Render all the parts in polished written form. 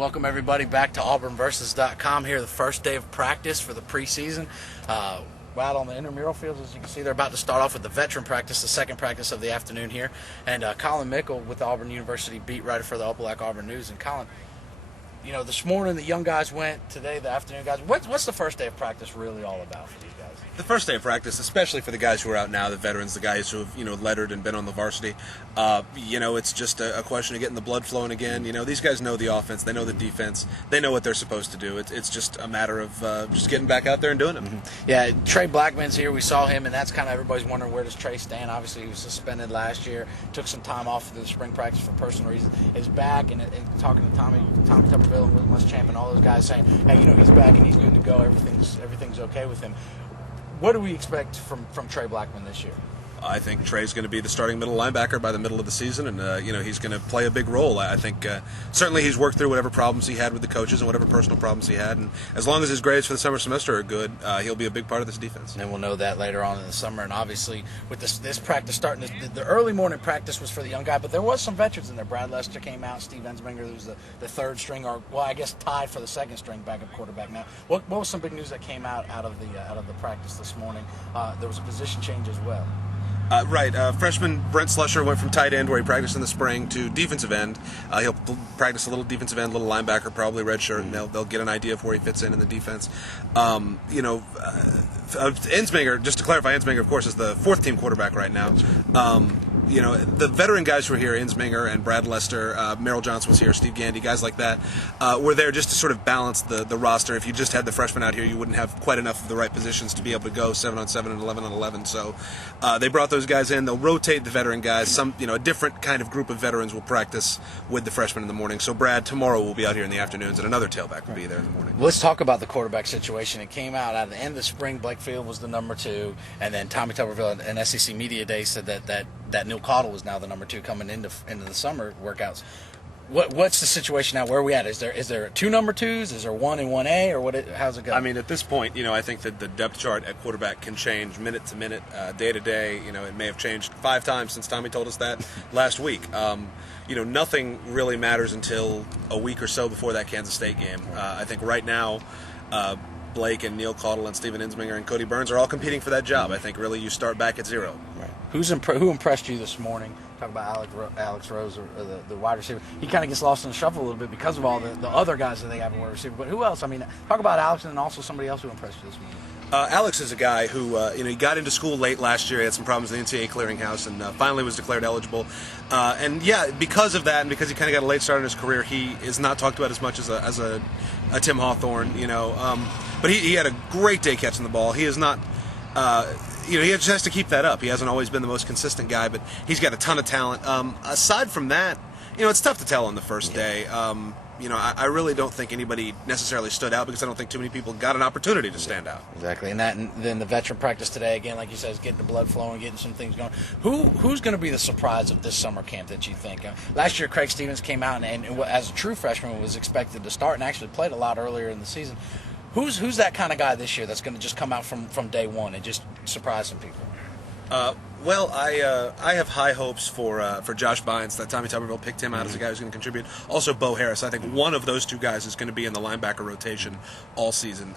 Welcome everybody back to AuburnVersus.com here, the first day of practice for the preseason. We're out on the intramural fields, as you can see. They're about to start off with the veteran practice, the second practice of the afternoon here. And Collin Mickle with the Auburn University beat writer for the Opelika-Auburn News. And Collin, you know, this morning the young guys went, today the afternoon guys. What's the first day of practice really all about for these guys? The first day of practice, especially for the guys who are out now, the veterans, the guys who have, lettered and been on the varsity, it's just a question of getting the blood flowing again. These guys know the offense, they know the defense, they know what they're supposed to do. It's just a matter of just getting back out there and doing it. Mm-hmm. Yeah, Trey Blackman's here. We saw him, and that's kind of everybody's wondering, where does Trey stand? Obviously, he was suspended last year, took some time off for the spring practice for personal reasons. Is back, and talking to Tommy Tuberville and Will Muschamp and all those guys saying, hey, he's back and he's good to go. Everything's okay with him. What do we expect from Trey Blackman this year? I think Trey's going to be the starting middle linebacker by the middle of the season, and he's going to play a big role. I think certainly he's worked through whatever problems he had with the coaches and whatever personal problems he had, and as long as his grades for the summer semester are good, he'll be a big part of this defense. And we'll know that later on in the summer. And obviously, with this practice starting, the early morning practice was for the young guy, but there was some veterans in there. Brad Lester came out, Steve Ensminger, who was the third string, or well, I guess tied for the second string backup quarterback. Now, what was some big news that came out of the practice this morning? There was a position change as well. Freshman Brent Slusher went from tight end, where he practiced in the spring, to defensive end. He'll practice a little defensive end, little linebacker, probably redshirt, and they'll get an idea of where he fits in the defense. Ensminger, just to clarify, Ensminger, of course, is the fourth-team quarterback right now. The veteran guys who were here, Ensminger and Brad Lester, Merrill Johnson was here, Steve Gandy, guys like that, were there just to sort of balance the roster. If you just had the freshmen out here, you wouldn't have quite enough of the right positions to be able to go 7-on-7 and 11-on-11. So they brought those guys in. They'll rotate the veteran guys. A different kind of group of veterans will practice with the freshmen in the morning. So Brad tomorrow will be out here in the afternoons, and another tailback will be there in the morning. Let's talk about the quarterback situation. It came out at the end of the spring. Blake Field was the number 2, and then Tommy Tuberville and SEC Media Day said that Neil Cottle was now the number 2 coming into the summer workouts. What's the situation now? Where are we at? Is there 2 number 2s? Is there 1 and 1A, or how's it going? I mean, at this point, I think that the depth chart at quarterback can change minute to minute, day to day. It may have changed 5 times since Tommy told us that last week. Nothing really matters until a week or so before that Kansas State game. I think right now, Blake and Neil Cottle and Steven Ensminger and Cody Burns are all competing for that job. I think really you start back at 0. Right. Who impressed you this morning? Talk about Alex Rose, or the wide receiver. He kind of gets lost in the shuffle a little bit because of all the other guys that they have in wide receiver. But who else? I mean, talk about Alex and also somebody else who impressed you this morning. Alex is a guy who, he got into school late last year. He had some problems in the NCAA clearinghouse and finally was declared eligible. Because of that and because he kind of got a late start in his career, he is not talked about as much as a Tim Hawthorne, But he had a great day catching the ball. He is not... he just has to keep that up. He hasn't always been the most consistent guy, but he's got a ton of talent. Aside from that, it's tough to tell on the first day. I really don't think anybody necessarily stood out because I don't think too many people got an opportunity to stand out. Exactly, and then the veteran practice today, again, like you said, is getting the blood flowing, getting some things going. Who's going to be the surprise of this summer camp that you think? Last year, Craig Stevens came out and as a true freshman was expected to start and actually played a lot earlier in the season. Who's that kind of guy this year that's going to just come out from day one and just surprise some people? I have high hopes for Josh Bynes. That Tommy Tuberville picked him out as a guy who's going to contribute. Also, Bo Harris. I think one of those 2 guys is going to be in the linebacker rotation all season.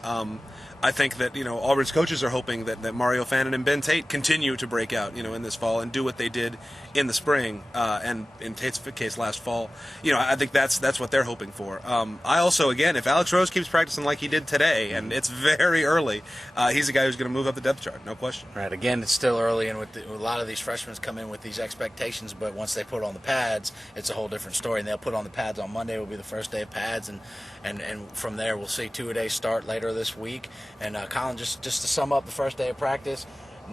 I think that Auburn's coaches are hoping that Mario Fannin and Ben Tate continue to break out in this fall and do what they did in the spring and in Tate's case last fall. I think that's what they're hoping for. I also, again, if Alex Rose keeps practicing like he did today, and it's very early, he's a guy who's going to move up the depth chart, no question. Right. Again, it's still early, and a lot of these freshmen come in with these expectations, but once they put on the pads, it's a whole different story. And they'll put on the pads on Monday. Will be the first day of pads, and from there we'll see 2-a-day start later this week. And Collin, just to sum up the first day of practice,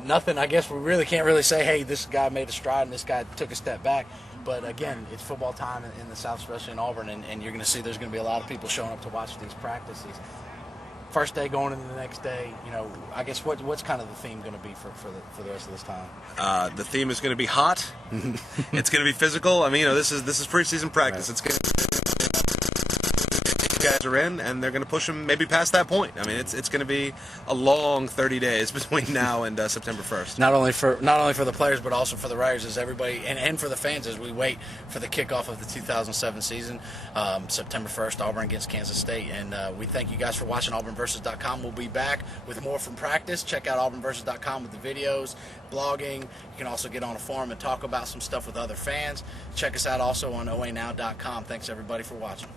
nothing. I guess we really can't say, hey, this guy made a stride and this guy took a step back. But again, it's football time in the South, especially in Auburn, and you're going to see there's going to be a lot of people showing up to watch these practices. First day going into the next day, I guess what's kind of the theme going to be for the rest of this time? The theme is going to be hot. It's going to be physical. I mean, this is preseason practice. Right. It's going to guys are in, and they're going to push them maybe past that point. I mean, it's going to be a long 30 days between now and September 1st. Not only for the players, but also for the writers, as everybody and for the fans as we wait for the kickoff of the 2007 season, September 1st, Auburn against Kansas State. And we thank you guys for watching AuburnVersus.com. We'll be back with more from practice. Check out AuburnVersus.com with the videos, blogging. You can also get on a forum and talk about some stuff with other fans. Check us out also on OANow.com. Thanks everybody for watching.